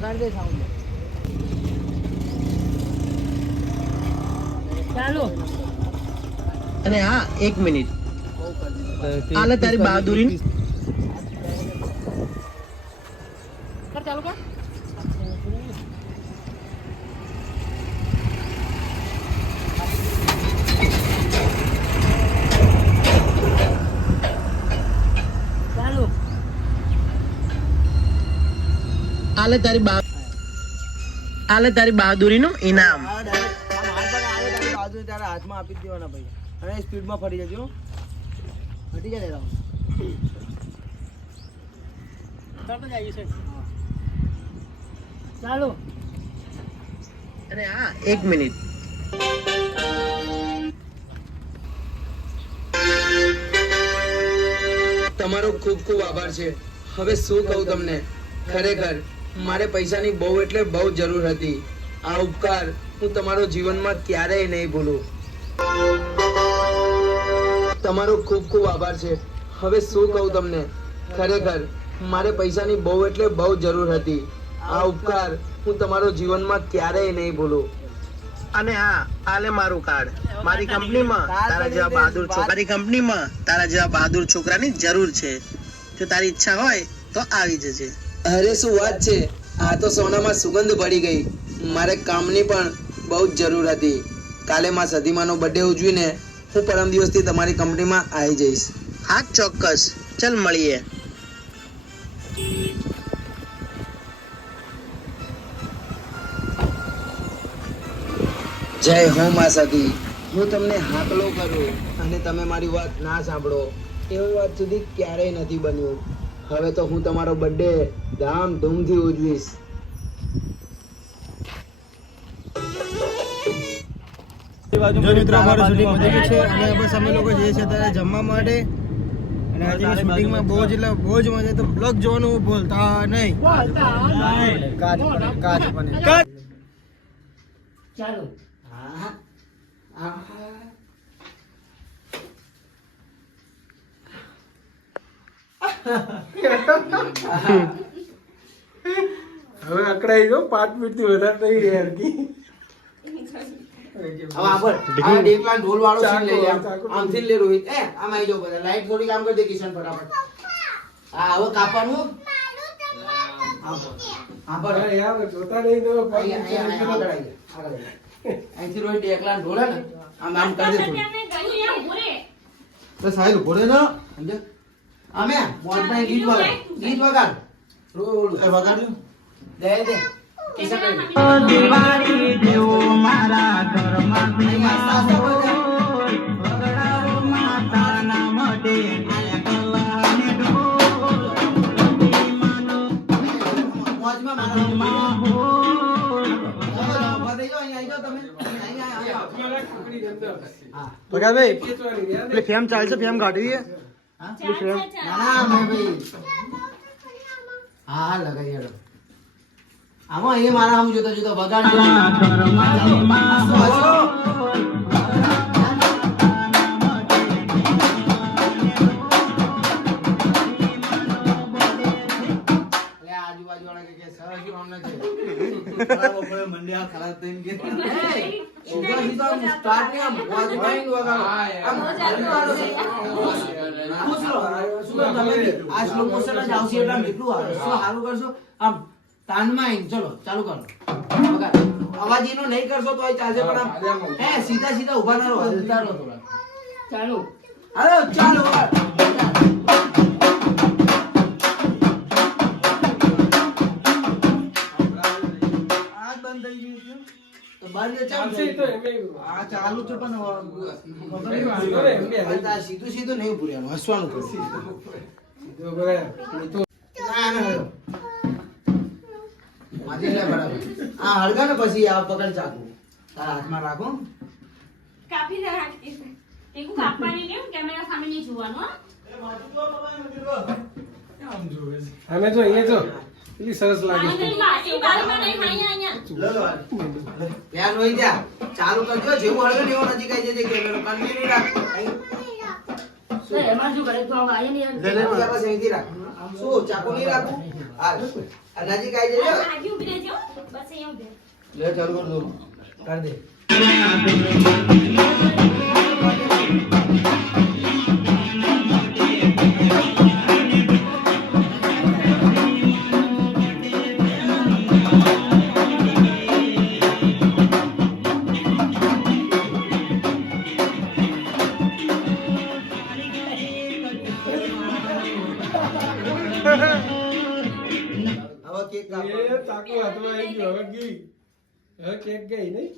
વગાડી દે સાઉન્ડ. ચાલો. અને હા 1 મિનિટ આલે તારી બહાદુરી કર ચાલુ કર. ચાલો. આલે તારી બહાદુરીનું ઇનામ. તારા હાથમાં આપી જ દેવાના ભાઈ. અને સ્પીડમાં ફરી જજો. ફટી જાય રાઉન્ડ. તરત જ આવી છે. ચાલો. અને હા 1 મિનિટ તમારો ખૂબ ખૂબ આભાર છે. હવે શું કહું તમને, ખરેખર મારે પૈસાની બહુ એટલે બહુ જરૂર હતી. આ ઉપકાર હું તમારો જીવનમાં ક્યારેય નહીં ભૂલું. તમારો ખૂબ ખૂબ આભાર છે. હવે શું કહું તમને, ખરેખર મારે પૈસાની બહુ એટલે બહુ જરૂર હતી. આ ઉપકાર હું તમારો જીવનમાં ક્યારેય નહીં ભૂલું. અને હા, આલે મારું કાર્ડ. મારી કંપનીમાં તારા જેવા બહાદુર છોકરાની જરૂર છે. જો તારી ઈચ્છા હોય તો આવી જજે. અરે શું વાત છે, આ તો સોનામાં સુગંધ પડી ગઈ. મારે કામની પણ બહુ જ જરૂર હતી. કાલે માં સધીમાનો બર્થડે ઉજવીને હું પરમ દિવસથી તમારી કંપનીમાં આવી જઈશ. હા ચોક્કસ, ચલ મળીએ. જય હો માં સતી. હું તમને હાકલો કરું અને તમે મારી વાત ના સાંભળો, એવી વાત સુધી ક્યારેય નથી બન્યું. હવે તો હું તમારો બર્થડે ધામધૂમથી ઉજવીશ. જો મિત્રો અમારું શૂટિંગ પતી ગયું છે અને બસ અમે લોકો જઈએ છીએ અત્યારે જમવા માટે. અને આજની શૂટિંગમાં બહુ જ મજા, તો બ્લોગ જોવાનું ભૂલતા નહીં. ચાલો. હવે અકડાઈ ગયો 5 મિનિટ થી વધારે નહીં રે હરકી. હવે આપણ આ ડેકલા ઢોલ વાળો સીન લઈ લે. આમથી લે રોહિત. આમ આવી જાવ બધા. લાઈટ થોડી કામ કરી દે કિશન ફટાફટ. હા હવે કાપવાનું. અરે યાર જોતા નહીં તો અહીંથી રોહિત ડેકલા ઢોલ હે ને આમ કરી દે થોડી. બસ સાહેબ ભોરે ના સમજે. આમે મોટમાં ગીત વગાડ. રોલ વગાડ્યું. દે કિશન દિવાળી દેવો મારા ઘરમાં વગડાવો માતાના મઢે કલાને ઢોલ માનો મોજમાં મારા હો બધે જો અહીં આજો તમે. ભાઈ એટલે ફેમ ચાલશે, ફેમ કાઢવી હે. હા ફેમ ના મે ભાઈ. હા લગાઈ યાર. આમાં એ મારા આમ જોતા જોતા વગાડજો. આજુબાજુ વાળા કે સરસ અમને છે બરાબર પડે મંડ્યા ખરાબ થઈને કે છોકરા સીધો આમ સ્ટાર્ટ ને આમ વાજ માઈન્ડ વગાડો. આમ ખુશ રહો. શું તમે આ સ્લો મોશન જ આવશે એટલે આમ એટલું આવે. શું સારું કરશો આમ તાનમાં ચલો ચાલુ કરો. અવાજ એનો નહીં કરશો તો ચાલશે પણ આમ સીધા સીધા ઉભા ના રહો, હલતા રહો થોડા. ચાલો અરે ચાલો આ બંધ થઈ ગયું છે તો બંધ ચાલશે તો આ ચાલુ છે પણ સીધું સીધું નહીં પૂર્યાનું હસવાનું પડશે. સીધું તો ના ના આ હળગા ને પછી આ પકડ ચાકુ તારા હાથમાં રાખો. કાપી દે હાથ એકુ કાપવાની ને કેમેરા સામે નહીં જોવાનું. અમે જો અહીંયા જો કેટલી સરસ લાગે છે. ત્યાં રોઈ જા ચાલુ કરજો. જેવું હળગે ને એવો નજીક આવી જજે. કેમેરો કન્ટિન્યુ રાખ. એમાં શું કરે તો આયા નહીં લે લે બસ અહીંથી રાખ. શું ચાકુ નહીં રાખું? આ નજીક આવી જજો. આજી ઊભી રહેજો. બસ અહીંયા ઊભી રહે. લે ચાલુ કર દો. કર દે. હવે કેક કાપો. એ ચાકુ હાથમાં આવી ગયું હવે ગઈ હવે કેક ગઈ નહીં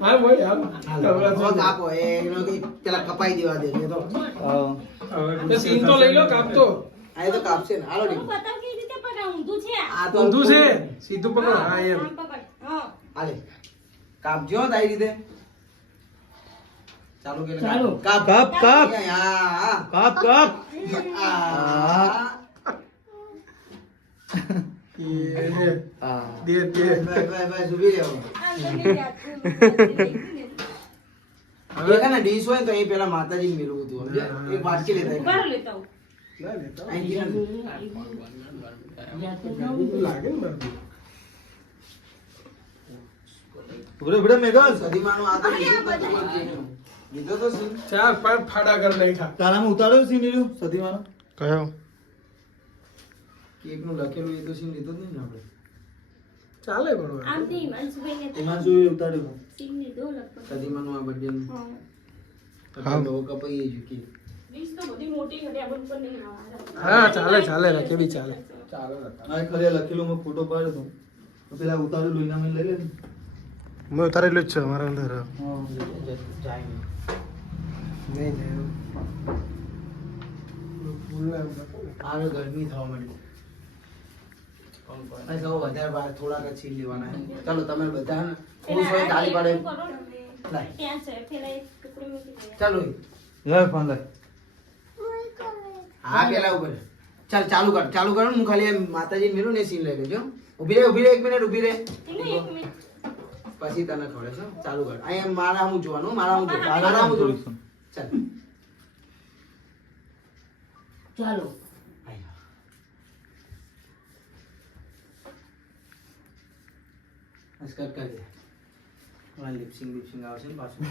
હા ભાઈ હાલ હવે કાપો. એનો કંઈ પેલા કપાઈ દેવા દે. એ તો તો સીન તો લઈ લો કાપતો આ એ તો કાપશે ને. હાલો હું ડી. પતંગ કેવી રીતે પકડાવું? ઊંધું છે આ. આ તો ઊંધું છે સીધું પકડ હા એમ આમ પકડ. હા. હાલે કાપજો તારી રીતે. ચાલુ કે ચાલુ. કાપ કાપ કાપ. હા કાપ કાપ. આ એ આ દે દે બસ ઊભી રહો. આમ તો નહીં જાતું. હવે એ કાને ડીશ હોય ને તો અહીં પેલા માતાજીને મેળવું હતું સમજ્યા? એક વાટકી લેતા ઉભા રહો લેતા આવું. ના લેતો અહીં ગયા ને. લાગે ને મારું બડે બડે મેઘા સદીમાનો આ તો લીધો તો સીન. 4-5 ફાડા કર નાખ્યા તારામાં ઉતાર્યો સીન લીધો સદીમાનો. કયો કેક નું લખેલું એ તો સીન લીધો જ નહીં ને આપણે. ચાલે પણ આમથી હિમાંશુભાઈને એમાં શું ઉતાર્યું સીન લીધો લગભગ. સદીમાનો આ બર્થડે નું. હા. હા લોકો કપાઈ ગયું કેક. ડીશ તો બધી મોટી હતી, આ બંધ પર નહીં આવવાના. હા ચાલે ચાલે રાખે બી ચાલે ચાલે આ ખરે લખેલું મેં ફોટો પાડ્યો તો. તો પેલા ઉતારેલું એના મેં લઈ લે ને. મેં ઉતારેલું જ છે મારા અંદર હા જાય નહીં. નહીં આવે ગરમી થવા માંડી. આ સૌ વધારે બાર થોડાક જ છીન લેવાના છે. ચાલો તમે બધા ને ખુશ હોય તાળી પાડે. પેલા આ એટલું કરો ને. લાય. ત્યાં છે, પેલા એક ટુકડી મૂકી દે. ચાલો લે ફોન લે. હા પેલા ઉપર ચાલ ચાલુ કર. હું ખાલી એમ માતાજી મેલું ને સીન લઈ લેજો. ઊભી રહે 1 મિનિટ ઊભી રહે. ટીનું એક મિનિટ. પછી તને ખવડે છે. ચાલુ કર. અહીંયા મારા હું જોવાનું. મારા હું જોવાનું. ચાલ ચાલો કટ કરી દે. આ લિપસિંગ આવશે ને પાછું.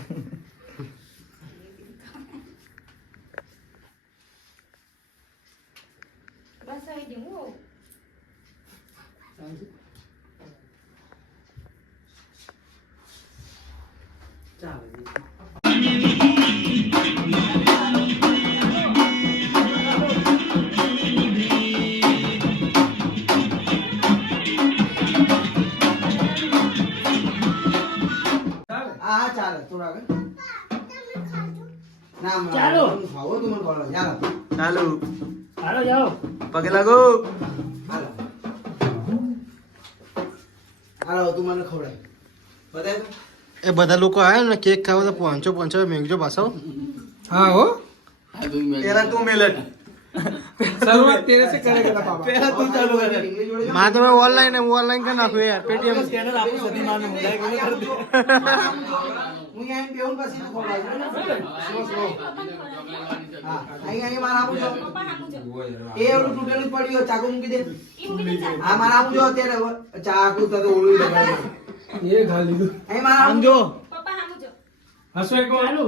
બસ આવી ગયું હો. ચાલે. હા ચાલે થોડા આગળ. ના ચાલો. ખાવો તું મને ખવડાવ. ચાલો ચાલુ ચાલો જાઓ પગે લાગો હાલો હાલો તું મને ખવડાવ. બતાય તો. એ બધા લોકો આયા ને કેક ખાવા તો પહોંચો મેઘજો પાછો હા હો પેલા તું મેલટ શરૂઆત તેરે से करेगा पापा પેલા તું ચાલુ કર ઇંગ્લિશ જોડે માં તમે ઓનલાઈન કરી નાખો યાર પેટીએમ સ્કેનર આપું સદીમાન ને મુદાય કોને કરી દે. હું અહીં બેહું પછી તું ખવડાવજો. હા અહીં મારા આપું છો. પપ્પા હામું જો. એ ઓલું તૂટેલું જ પડ્યું ચાકુ મૂકી દે. ઈ મૂકી દે ચાલ. હા મારા આપું જો અત્યારે ચાકુ તો ઓલું લગાડ્યું. એ ઘાલી દીધું અહીં મારા આપું જો. પપ્પા હામું જો. હસો એક ચાલો